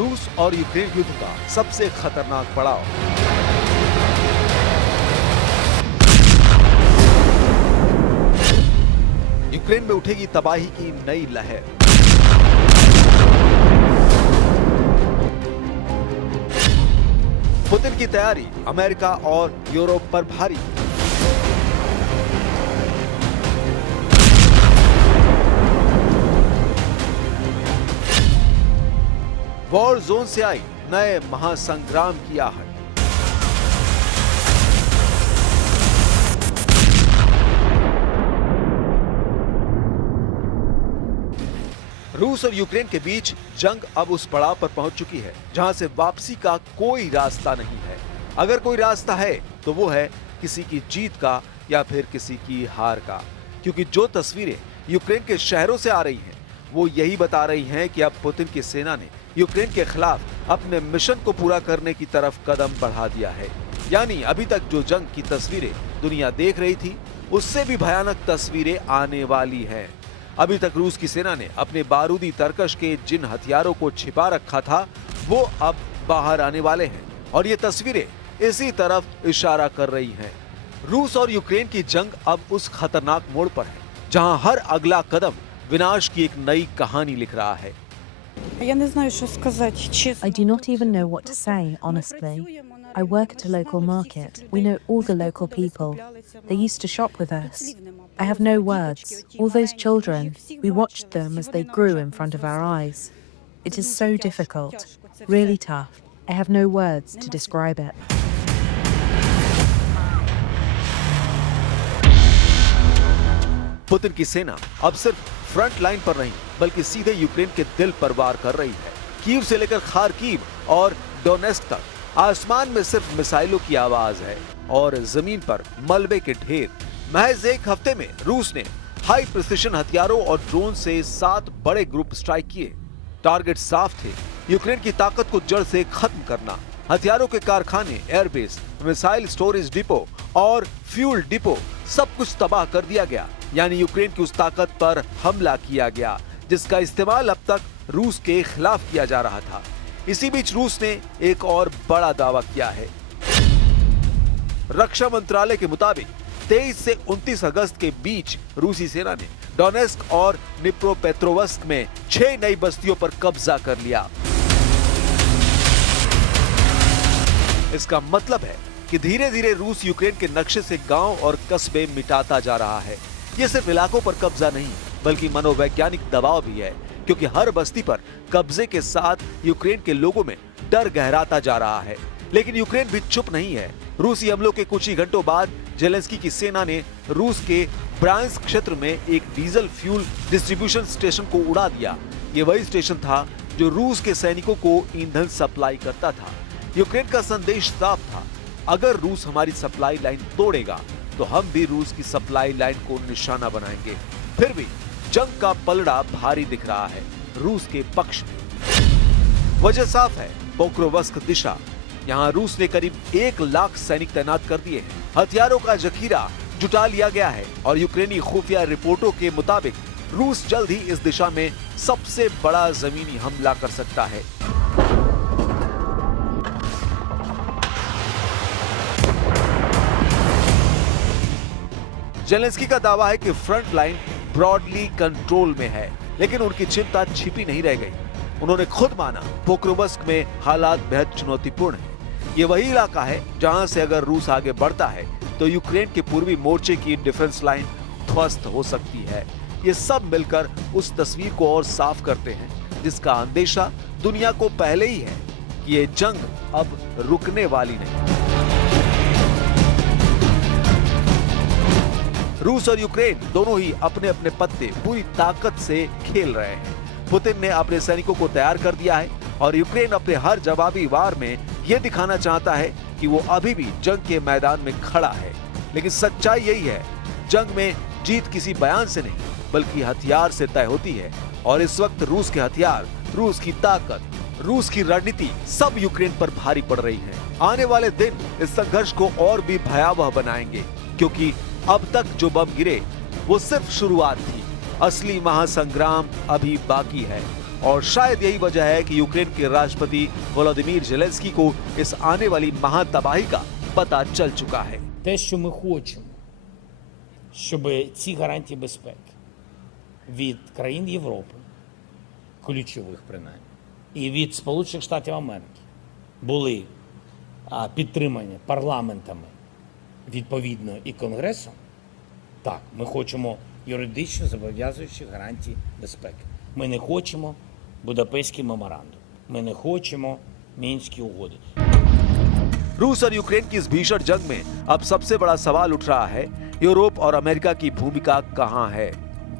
रूस और यूक्रेन युद्ध का सबसे खतरनाक पड़ाव। यूक्रेन में उठेगी तबाही की नई लहर। पुतिन की तैयारी अमेरिका और यूरोप पर भारी। वॉर जोन से आई नए महासंग्राम की आहट। रूस और यूक्रेन के बीच जंग अब उस पड़ाव पर पहुंच चुकी है जहां से वापसी का कोई रास्ता नहीं है। अगर कोई रास्ता है तो वो है किसी की जीत का या फिर किसी की हार का, क्योंकि जो तस्वीरें यूक्रेन के शहरों से आ रही हैं वो यही बता रही हैं कि अब पुतिन की सेना ने यूक्रेन के खिलाफ अपने मिशन को पूरा करने की तरफ कदम बढ़ा दिया है। यानी अभी तक जो जंग की तस्वीरें दुनिया देख रही थी उससे भी भयानक तस्वीरें आने वाली हैं। अभी तक रूस की सेना ने अपने बारूदी तरकश के जिन हथियारों को छिपा रखा था वो अब बाहर आने वाले हैं और ये तस्वीरें इसी तरफ इशारा कर रही हैं। रूस और यूक्रेन की जंग अब उस खतरनाक मोड़ पर है जहां हर अगला कदम विनाश की एक नई कहानी लिख रहा है। I do not even know what to say, honestly. I work at a local market. We know all the local people. They used to shop with us. I have no words. All those children, we watched them as they grew in front of our eyes. It is so difficult, really tough. I have no words to describe it. Putin की सेना अब सिर्फ front line पर नहीं बल्कि सीधे Ukraine के दिल पर वार कर रही है। कीव से लेकर खार्किव और डोनेस्क तक आसमान में सिर्फ मिसाइलों की आवाज है और जमीन पर मलबे के ढेर। महज एक हफ्ते में रूस ने हाई प्रिसिशन हथियारों और ड्रोन से 7 बड़े ग्रुप स्ट्राइक किए। टारगेट साफ थे, यूक्रेन की ताकत को जड़ से खत्म करना। हथियारों के कारखाने, एयरबेस, मिसाइल स्टोरेज डिपो और फ्यूल डिपो सब कुछ तबाह कर दिया गया। यानी यूक्रेन की उस ताकत पर हमला किया गया जिसका इस्तेमाल अब तक रूस के खिलाफ किया जा रहा था। इसी बीच रूस ने एक और बड़ा दावा किया है। रक्षा मंत्रालय के मुताबिक 23 से 29 अगस्त के बीच रूसी सेना ने डोनेस्क और निप्रोपेट्रोवस्क में 6 नई बस्तियों पर कब्जा कर लिया। इसका मतलब है कि धीरे धीरे रूस यूक्रेन के नक्शे से गांव और कस्बे मिटाता जा रहा है। ये सिर्फ इलाकों पर कब्जा नहीं बल्कि मनोवैज्ञानिक दबाव भी है, क्योंकि हर बस्ती पर कब्जे के साथ यूक्रेन के लोगों में डर गहराता जा रहा है। लेकिन यूक्रेन भी चुप नहीं है। रूसी हमलों के कुछ ही घंटों बाद जेलेंस्की की सेना ने रूस के ब्रांस्क क्षेत्र में एक डीजल फ्यूल डिस्ट्रीब्यूशन स्टेशन को उड़ा दिया। ये वही स्टेशन था जो रूस के सैनिकों को ईंधन सप्लाई करता था। यूक्रेन का संदेश साफ था, अगर रूस हमारी सप्लाई लाइन तोड़ेगा तो हम भी रूस की सप्लाई लाइन को निशाना बनाएंगे। फिर भी जंग का पलड़ा भारी दिख रहा है रूस के पक्ष में। वजह साफ है, पोक्रोवस्क दिशा। यहाँ रूस ने करीब 1 लाख सैनिक तैनात कर दिए हैं। हथियारों का जखीरा जुटा लिया गया है और यूक्रेनी खुफिया रिपोर्टों के मुताबिक रूस जल्द ही इस दिशा में सबसे बड़ा जमीनी हमला कर सकता है। जेलेंस्की का दावा है कि फ्रंट लाइन ब्रॉडली कंट्रोल में है, लेकिन उनकी चिंता छिपी नहीं रह गई। उन्होंने खुद माना पोक्रोवस्क में हालात बेहद चुनौतीपूर्ण हैं। ये वही इलाका है जहां से अगर रूस आगे बढ़ता है तो यूक्रेन के पूर्वी मोर्चे की डिफेंस लाइन ध्वस्त हो सकती है। ये सब मिलकर उस तस्वीर को और साफ करते हैं जिसका अंदेशा दुनिया को पहले ही है कि ये जंग अब रुकने वाली नहीं। रूस और यूक्रेन दोनों ही अपने अपने पत्ते पूरी ताकत से खेल रहे हैं। पुतिन ने अपने सैनिकों को तैयार कर दिया है और यूक्रेन अपने हर जवाबी वार में यह दिखाना चाहता है कि वो अभी भी जंग के मैदान में खड़ा है। लेकिन सच्चाई यही है, जंग में जीत किसी बयान से नहीं बल्कि हथियार से तय होती है। और इस वक्त रूस के हथियार, रूस की ताकत, रूस की रणनीति सब यूक्रेन पर भारी पड़ रही है। आने वाले दिन इस संघर्ष को और भी भयावह बनाएंगे, क्योंकि अब तक जो बम गिरे वो सिर्फ शुरुआत थी। असली महासंग्राम अभी बाकी है। और शायद यही वजह है कि यूक्रेन के राष्ट्रपति वोलोदिमीर ज़ेलेंस्की को इस आने वाली महातबाही का पता चल चुका है। Те, що ми хочемо, щоб ці гарантії безпеки від країн Європи, ключових принаймні, і від Сполучених Штатів Америки були підтримані парламентами відповідно і Конгресом, так, ми хочемо юридично зобов'язуючі гарантії безпеки. Ми не хочемо Будапештський меморандум. Ми не хочемо Мінські угоди. रूस और यूक्रेन की इस भीषण जंग में अब सबसे बड़ा सवाल उठ रहा है, यूरोप और अमेरिका की भूमिका कहां है?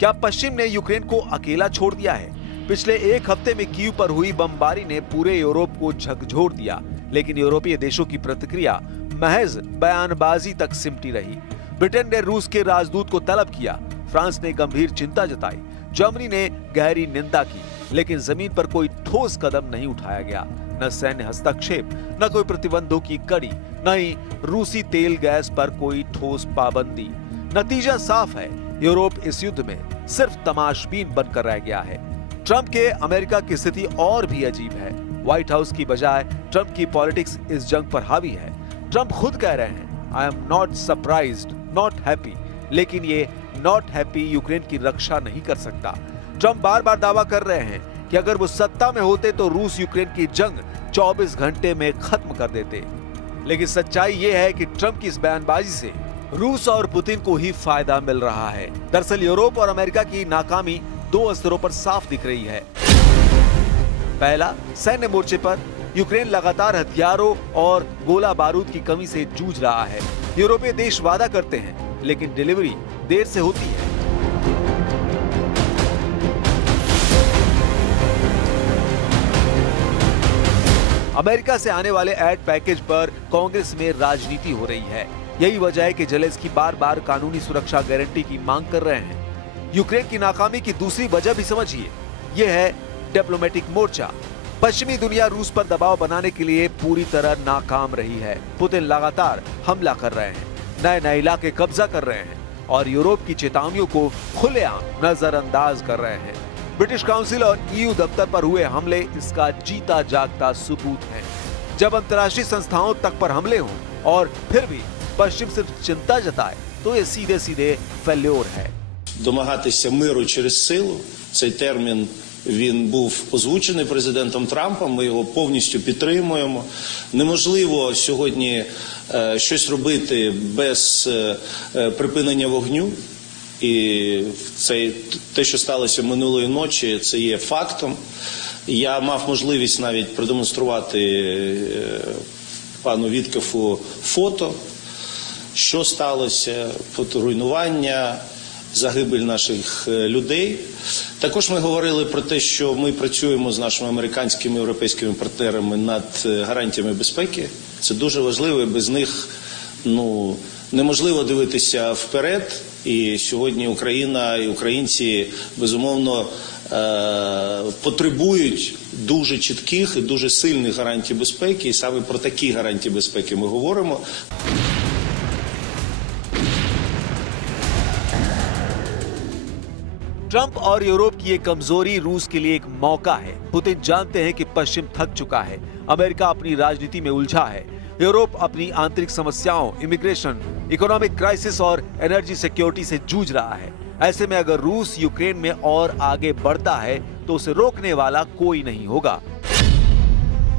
क्या पश्चिम ने यूक्रेन को अकेला छोड़ दिया है? पिछले एक हफ्ते में कीव पर हुई बमबारी ने पूरे यूरोप को झकझोर दिया, लेकिन यूरोपीय देशों की प्रतिक्रिया महज बयानबाजी तक सिमटी रही। ब्रिटेन ने रूस के राजदूत को तलब किया, फ्रांस ने गंभीर चिंता जताई, जर्मनी ने गहरी निंदा की, लेकिन जमीन पर कोई ठोस कदम नहीं उठाया गया। न सैन्य हस्तक्षेप, न कोई प्रतिबंधों की कड़ी, न ही रूसी तेल गैस पर कोई ठोस पाबंदी। नतीजा साफ है, यूरोप इस युद्ध में सिर्फ तमाशबीन बनकर रह गया है। ट्रंप के अमेरिका की स्थिति और भी अजीब है। व्हाइट हाउस की बजाय ट्रंप की पॉलिटिक्स इस जंग पर हावी है। ट्रंप खुद कह रहे हैं, I am not surprised, not happy, लेकिन ये नॉट हैप्पी यूक्रेन की रक्षा नहीं कर सकता। ट्रंप बार बार दावा कर रहे हैं कि अगर वो सत्ता में होते तो रूस यूक्रेन की जंग 24 घंटे में खत्म कर देते। लेकिन सच्चाई ये है कि ट्रंप की इस बयानबाजी से रूस और पुतिन को ही फायदा मिल रहा है। दरअसल यूरोप और अमेरिका की नाकामी दो स्तरों पर साफ दिख रही है। पहला, सैन्य मोर्चे पर यूक्रेन लगातार हथियारों और गोला बारूद की कमी से जूझ रहा है। यूरोपीय देश वादा करते हैं, लेकिन डिलीवरी देर से होती है। अमेरिका से आने वाले एड पैकेज पर कांग्रेस में राजनीति हो रही है। यही वजह है कि ज़ेलेंस्की बार बार कानूनी सुरक्षा गारंटी की मांग कर रहे हैं। यूक्रेन की नाकामी की दूसरी वजह भी समझिए, यह है डिप्लोमेटिक मोर्चा। पश्चिमी दुनिया रूस पर दबाव बनाने के लिए पूरी तरह नाकाम रही है। पुतिन लगातार हमला कर रहे हैं, नए नए इलाके कब्जा कर रहे हैं और यूरोप की चेतावनियों को खुलेआम नजरअंदाज कर रहे हैं। ब्रिटिश काउंसिल और ईयू दफ्तर पर हुए हमले इसका जीता जागता सबूत है। जब अंतर्राष्ट्रीय संस्थाओं तक पर हमले हों और फिर भी पश्चिम सिर्फ चिंता जताए, तो ये सीधे सीधे फेल्योर है। Домагатися миру через силу, цей термін він був озвучений президентом Трампом, ми його повністю підтримуємо. Неможливо сьогодні щось робити без припинення вогню. І це те, що сталося минулої ночі, це є фактом. Я мав можливість навіть продемонструвати пану Віткофу фото, що сталося, фоторуйнування, загибель наших людей. Також ми говорили про те, що ми працюємо з нашими американськими і європейськими партнерами над гарантіями безпеки. Це дуже важливо, і без них неможливо дивитися вперед. І сьогодні Україна і українці, безумовно, потребують дуже чітких і дуже сильних гарантій безпеки. І саме про такі гарантії безпеки ми говоримо. ट्रंप और यूरोप की ये कमजोरी रूस के लिए एक मौका है। पुतिन जानते हैं कि पश्चिम थक चुका है, अमेरिका अपनी राजनीति में उलझा है, यूरोप अपनी आंतरिक समस्याओं, इमिग्रेशन, इकोनॉमिक क्राइसिस और एनर्जी सिक्योरिटी से जूझ रहा है। ऐसे में अगर रूस यूक्रेन में और आगे बढ़ता है तो उसे रोकने वाला कोई नहीं होगा।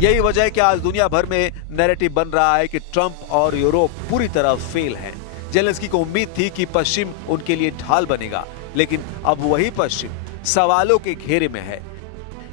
यही वजह है कि आज दुनिया भर में नैरेटिव बन रहा है कि ट्रंप और यूरोप पूरी तरह फेल हैं। ज़ेलेंस्की को उम्मीद थी कि पश्चिम उनके लिए ढाल बनेगा, लेकिन अब वही पश्चिम सवालों के घेरे में है।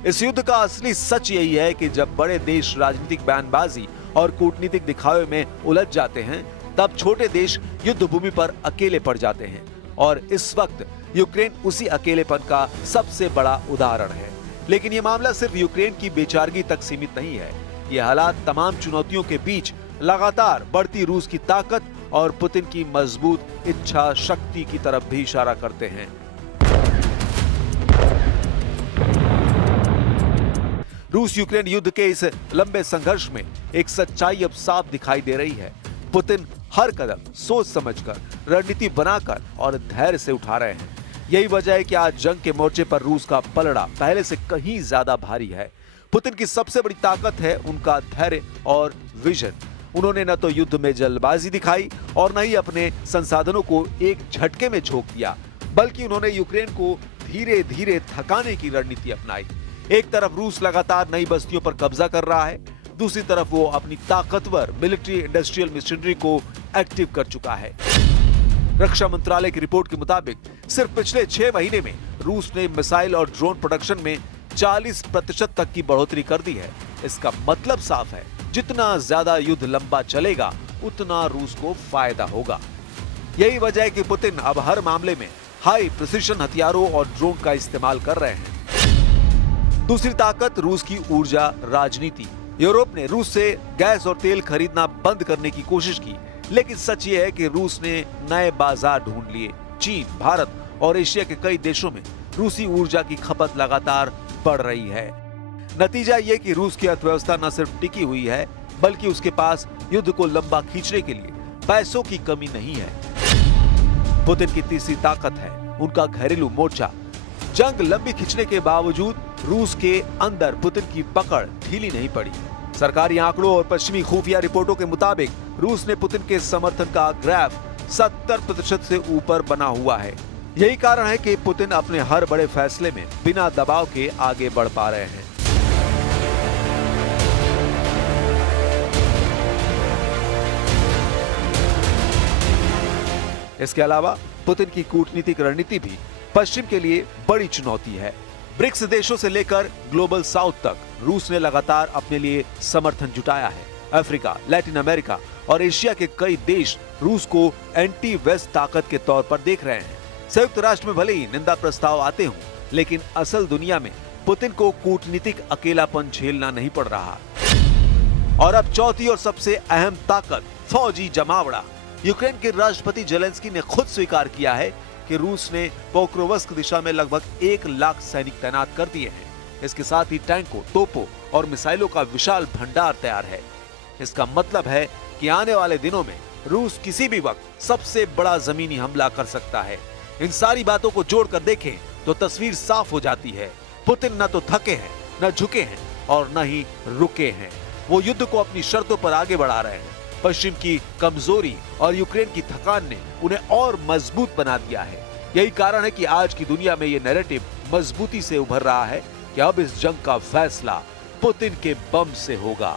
इस युद्ध का असली सच यही है कि जब बड़े देश राजनीतिक बयानबाजी और कूटनीतिक दिखावे में उलझ जाते हैं, तब छोटे देश युद्ध भूमि पर अकेले पड़ जाते हैं। और इस वक्त यूक्रेन उसी अकेलेपन का सबसे बड़ा उदाहरण है। लेकिन ये मामला सिर्फ यूक्रेन की बेचारगी तक सीमित नहीं है। ये हालात तमाम चुनौतियों के बीच लगातार बढ़ती रूस की ताकत और पुतिन की मजबूत इच्छा शक्ति की तरफ भी इशारा करते हैं। रूस यूक्रेन युद्ध के इस लंबे संघर्ष में एक सच्चाई अब साफ दिखाई दे रही है। पुतिन हर कदम सोच समझकर, रणनीति बनाकर और धैर्य से उठा रहे हैं। यही वजह है कि आज जंग के मोर्चे पर रूस का पलड़ा पहले से कहीं ज्यादा भारी है। पुतिन की सबसे बड़ी ताकत है उनका धैर्य और विजन। उन्होंने न तो युद्ध में जल्दबाजी दिखाई और न ही अपने संसाधनों को एक झटके में झोंक दिया, बल्कि उन्होंने यूक्रेन को धीरे धीरे थकाने की रणनीति अपनाई। एक तरफ रूस लगातार नई बस्तियों पर कब्जा कर रहा है, दूसरी तरफ वो अपनी ताकतवर मिलिट्री इंडस्ट्रियल मशीनरी को एक्टिव कर चुका है। रक्षा मंत्रालय की रिपोर्ट के मुताबिक सिर्फ पिछले 6 महीने में रूस ने मिसाइल और ड्रोन प्रोडक्शन में 40% तक की बढ़ोतरी कर दी है। इसका मतलब साफ है, जितना ज्यादा युद्ध लंबा चलेगा उतना रूस को फायदा होगा। यही वजह है कि पुतिन अब हर मामले में हाई प्रिसिशन हथियारों और ड्रोन का इस्तेमाल कर रहे हैं। दूसरी ताकत रूस की ऊर्जा राजनीति। यूरोप ने रूस से गैस और तेल खरीदना बंद करने की कोशिश की, लेकिन सच ये है कि रूस ने नए बाजार ढूंढ लिए। चीन, भारत और एशिया के कई देशों में रूसी ऊर्जा की खपत लगातार बढ़ रही है। नतीजा ये कि रूस की अर्थव्यवस्था न सिर्फ टिकी हुई है, बल्कि उसके पास युद्ध को लंबा खींचने के लिए पैसों की कमी नहीं है। पुतिन की तीसरी ताकत है उनका घरेलू मोर्चा। जंग लंबी खींचने के बावजूद रूस के अंदर पुतिन की पकड़ ढीली नहीं पड़ी। सरकारी आंकड़ों और पश्चिमी खुफिया रिपोर्टों के मुताबिक रूस ने पुतिन के समर्थन का ग्राफ 70% से ऊपर बना हुआ है। यही कारण है कि पुतिन अपने हर बड़े फैसले में बिना दबाव के आगे बढ़ पा रहे हैं। इसके अलावा पुतिन की कूटनीतिक रणनीति भी पश्चिम के लिए बड़ी चुनौती है। ब्रिक्स देशों से लेकर ग्लोबल साउथ तक रूस ने लगातार अपने लिए समर्थन जुटाया है। अफ्रीका, लैटिन अमेरिका और एशिया के कई देश रूस को एंटी वेस्ट ताकत के तौर पर देख रहे हैं। संयुक्त राष्ट्र में भले ही निंदा प्रस्ताव आते हों, लेकिन असल दुनिया में पुतिन को कूटनीतिक अकेलापन झेलना नहीं पड़ रहा। और अब चौथी और सबसे अहम ताकत फौजी जमावड़ा। यूक्रेन के राष्ट्रपति जेलेंस्की ने खुद स्वीकार किया है कि रूस ने पोक्रोवस्क दिशा में लगभग 1 लाख सैनिक तैनात कर दिए हैं। इसके साथ ही टैंकों, तोपों और मिसाइलों का विशाल भंडार तैयार है। इसका मतलब है कि आने वाले दिनों में रूस किसी भी वक्त सबसे बड़ा जमीनी हमला कर सकता है। इन सारी बातों को जोड़कर देखें तो तस्वीर साफ हो जाती है। पुतिन न तो थके हैं, न झुके हैं और न ही रुके हैं। वो युद्ध को अपनी शर्तों पर आगे बढ़ा रहे हैं। पश्चिम की कमजोरी और यूक्रेन की थकान ने उन्हें और मजबूत बना दिया है। यही कारण है कि आज की दुनिया में ये नैरेटिव मजबूती से उभर रहा है कि अब इस जंग का फैसला पुतिन के बम से होगा।